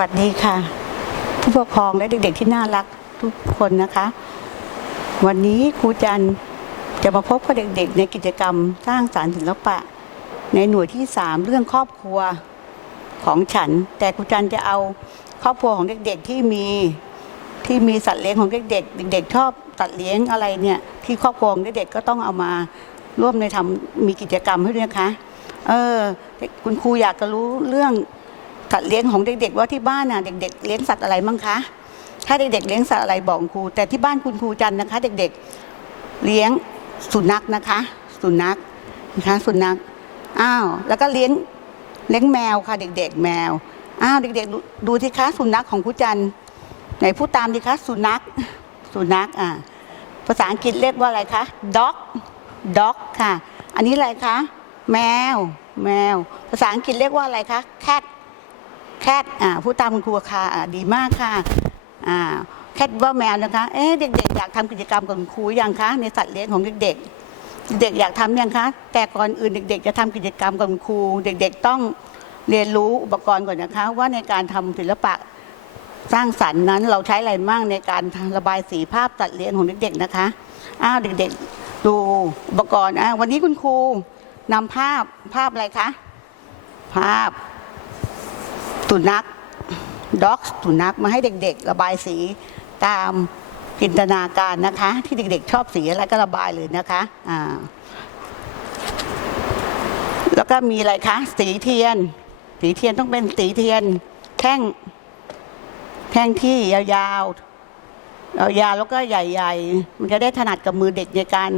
วัสดีค่ะ ผู้ปกครองและเด็กๆที่น่ารักทุกคนนะคะ วันนี้ครูจันจะมาพบกับเด็กๆ ในกิจกรรมสร้างสารรค์ศิลปะ ในหน่วยที่ 3 เรื่องครอบครัวของฉัน แต่ครูจันจะเอาครอบครัวของเด็กๆที่มีที่มีสัตว์เลี้ยงของเด็กๆเด็กๆชอบสัตว์เลี้ยงอะไรเนี่ยที่ครอบครัวของเด็กๆก็ต้องเอามาร่วมในทำมีกิจกรรมให้ด้วยนะคะเออคุณครูอยากจะรู้เรื่อง สัตว์เลี้ยงของเด็ก ๆ ว่าที่บ้านน่ะเด็ก ๆ เลี้ยงสัตว์อะไรมั่งคะ ถ้าเด็ก ๆ เลี้ยงสัตว์อะไรบอกครู แต่ที่บ้านคุณครูจันนะคะ เด็ก ๆ เลี้ยงสุนัขนะคะ สุนัขนะคะสุนัขอ้าวแล้วก็เลี้ยงเลี้ยงแมวค่ะเด็ก ๆ แมวอ้าวเด็กๆดูที่คะสุนัขของครูจันไหนพูดตามดีคะสุนัขสุนัขอ่าภาษาอังกฤษเรียกว่าอะไรคะ dog dog ค่ะ อันนี้อะไรคะ แมว แมว ภาษาอังกฤษเรียกว่าอะไรคะ cat แคท อ่าพูดตามคุณครูค่ะดีมากค่ะแคทว่าแมวนะคะเอ๊ะเด็กๆอยากทำกิจกรรมกับคุณครูยังคะในสัตว์เลี้ยงของเด็กๆ เด็กอยากทำยังคะแต่ก่อนอื่นเด็ก ๆ จะทำกิจกรรมกับคุณครู เด็ก ๆ ต้องเรียนรู้อุปกรณ์ก่อนนะคะ ว่าในการทำศิลปะสร้างสรรค์นั้นเราใช้อะไรบ้างในการระบายสีภาพสัตว์เลี้ยงของเด็กๆนะคะอ้าวเด็กๆ ดูอุปกรณ์อ่าวันนี้คุณครูนำภาพภาพอะไรคะ ภาพ สุนัขด็อกสุนัขมาให้เด็ก ๆ ระบายสีตามจินตนาการนะคะ ที่เด็ก ๆ ชอบสีอะไรก็ระบายเลยนะคะอ่าแล้วก็มีอะไรคะ สีเทียน สีเทียนต้องเป็นสีเทียนแท่งแท่งที่ยาวๆยาวๆแล้วก็ใหญ่ ๆ มันจะได้ถนัดกับมือเด็กในการ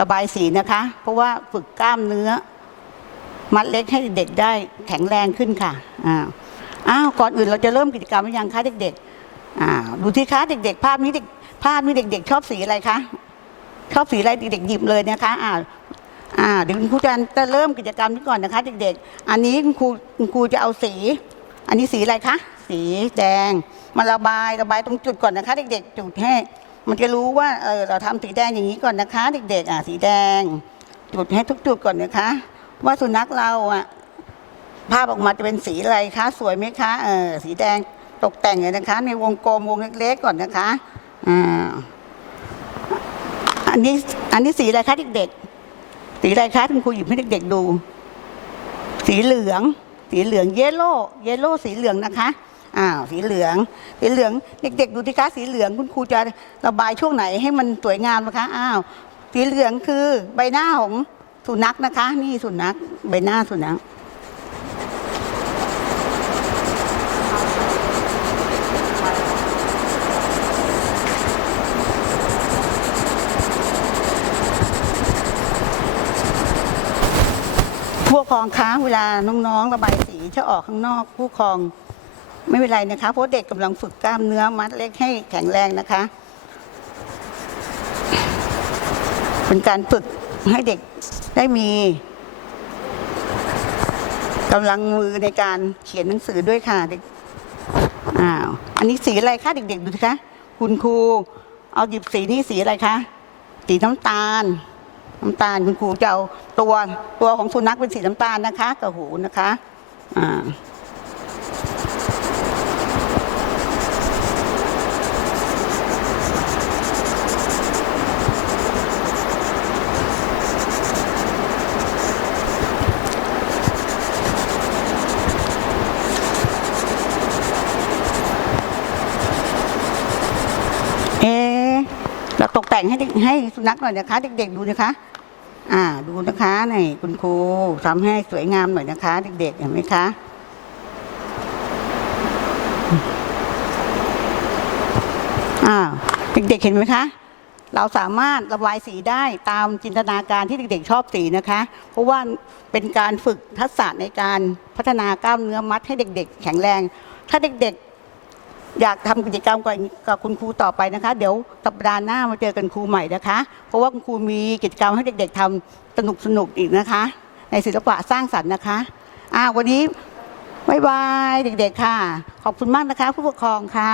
ระบายสีนะคะ เพราะว่าฝึกกล้ามเนื้อ มัดเล็กให้เด็กได้แข็งแรงขึ้นค่ะอ่า อ้าวก่อนอื่นเราจะเริ่มกิจกรรมหรือยังคะเด็กๆอ่าดูที่คะเด็ก ๆ ภาพนี้เด็กภาพนี้เด็ก ๆ ชอบสีอะไรคะชอบสีอะไรเด็กๆหยิบเลยนะคะอ่าอ่าเดี๋ยวคุณครูจะจะเริ่มกิจกรรมนี้ก่อนนะคะ เด็กๆ อันนี้คุณครูคุณครูจะเอาสี อันนี้สีอะไรคะสีแดงมาระบายระบายตรงจุดก่อนนะคะ เด็ก ๆ จุดให้ มันจะรู้ว่าเออเราทำสีแดงอย่างนี้ก่อนนะคะ เด็กๆอ่าสีแดง จุดให้ทุกจุดก่อนนะคะ ว่าสุนัขเราอะ ภาพออกมาจะเป็นสีอะไรคะ สวยไหมคะเออสีแดงตกแต่งเลยนะคะ ในวงกลมวงเล็กๆก่อนนะคะอ่าอันนี้อันนี้สีอะไรคะเด็กๆสีอะไรคะคุณครูหยิบให้เด็กๆดู สีเหลือง สีเหลืองเยลโล่เยลโล่สีเหลืองนะคะอ้าวสีเหลือง สีเหลืองเด็กๆดูที่คะสีเหลืองคุณครูจะระบายช่วงไหนให้มันสวยงามนะคะอ้าวสีเหลืองคือใบหน้าของสุนัขนะคะ นี่สุนัขใบหน้าสุนัข ผู้ปกครองคะเวลาน้องๆ ระบายสีจะออกข้างนอก ผู้ปกครองไม่เป็นไรนะคะ เพราะเด็กกำลังฝึกกล้ามเนื้อมัดเล็กให้แข็งแรงนะคะ เป็นการฝึกให้เด็กได้มีกำลังมือในการเขียนหนังสือด้วยค่ะเด็กอ้าวอันนี้สีอะไรคะเด็กๆดูสิคะคุณครูเอาหยิบสีนี่สีอะไรคะสีน้ำตาล น้ำตาลคุณครูจะเอาตัวตัวของสุนัขเป็นสีน้ำตาลนะคะกับหูนะคะ อ่าเอ๊ะ เราตกแต่งให้เด็กให้สุนัขหน่อยนะคะ เด็ก ๆ ดูนะคะ อ่า ดูนะคะนี่คุณครูทำให้สวยงามหน่อยนะคะ เด็กๆเห็นไหมคะอ่าเด็กๆเห็นไหมคะ เราสามารถระบายสีได้ตามจินตนาการที่เด็กๆชอบสีนะคะ เพราะว่าเป็นการฝึกทักษะในการพัฒนากล้ามเนื้อมัดให้เด็ก ๆ แข็งแรง ถ้าเด็กๆ อยากทำกิจกรรมกับคุณครูต่อไปนะคะ เดี๋ยวสัปดาห์หน้ามาเจอกันครูใหม่นะคะ เพราะว่าคุณครูมีกิจกรรมให้เด็ก ๆทำสนุกสนุกอีกนะคะ ในศิลปะสร้างสรรค์นะคะอ่าวันนี้บายบายเด็ก ๆ ค่ะ ขอบคุณมากนะคะ ผู้ปกครองค่ะ